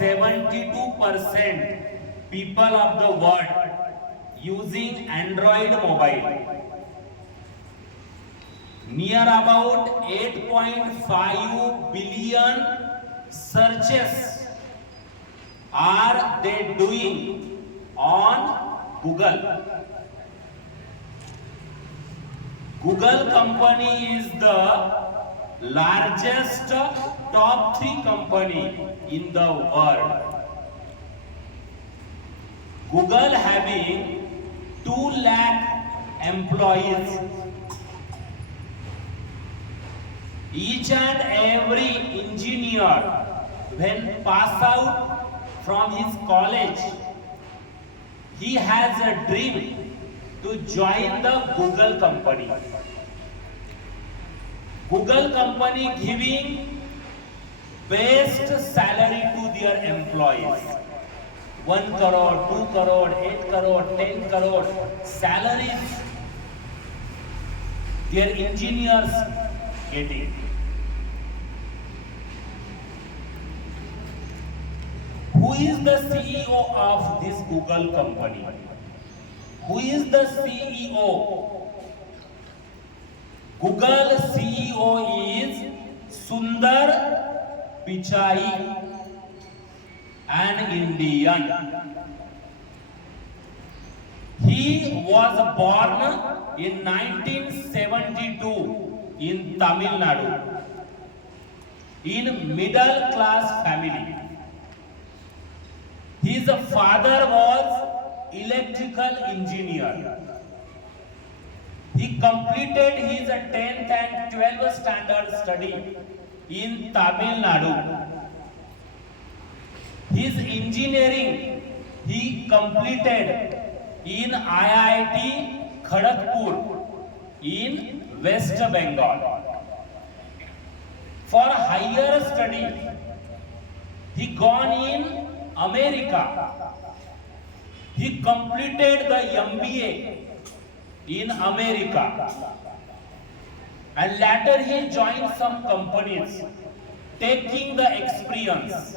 72% people of the world using Android mobile. Near about 8.5 billion searches are they doing on Google. Google company is the largest top 3 company in the world. Google having 2 lakh employees. Each and every engineer when pass out from his college, he has a dream to join the Google company. Google company giving best salary to their employees. 1 crore, 2 crore, 8 crore, 10 crore salaries their engineers getting. Who is the CEO of this Google company? Who is the CEO? Google CEO is Sundar Pichai, an Indian. He was born in 1972 in Tamil Nadu in middle class family. His father was electrical engineer. He completed his 10th and 12th standard study in Tamil Nadu. His engineering he completed in IIT Kharagpur in West Bengal. For higher study, he gone in America. He completed the MBA in America, and later he joined some companies, taking the experience.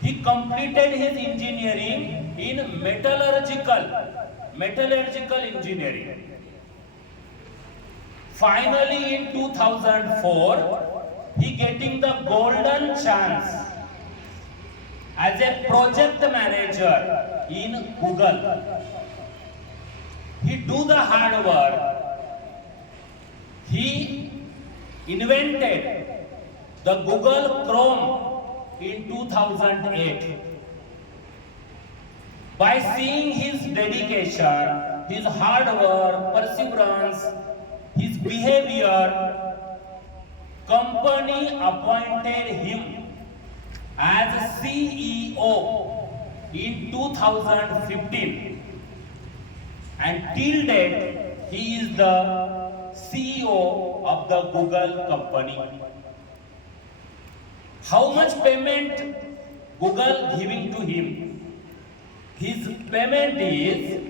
He completed his engineering in metallurgical engineering. Finally, in 2004, he getting the golden chance as a project manager in Google. He do the hard work. He invented the Google Chrome in 2008. By seeing his dedication, his hard work, perseverance, his behavior, company appointed him as CEO in 2015. And till date, he is the CEO of the Google company. How much payment Google giving to him? His payment is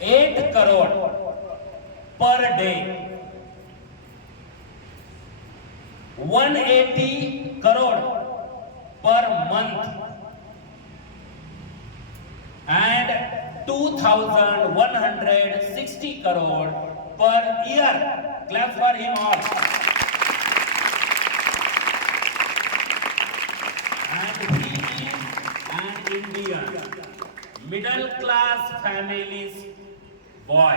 8 crore per day, 180 crore per month, and 2,160 crore per year. Clap for him all. And he is an Indian, middle class family's boy.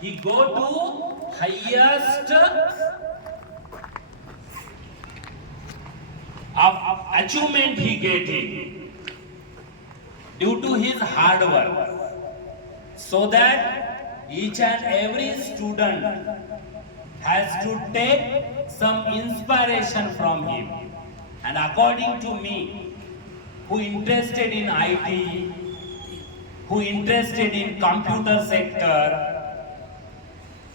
He go to highest achievement he getting due to his hard work, so that each and every student has to take some inspiration from him. And according to me, who interested in IT, who interested in computer sector,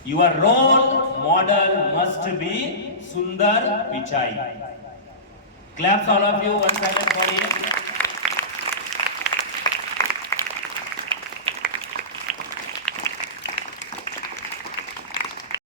your role model must be Sundar Pichai. Claps all of you once again for him.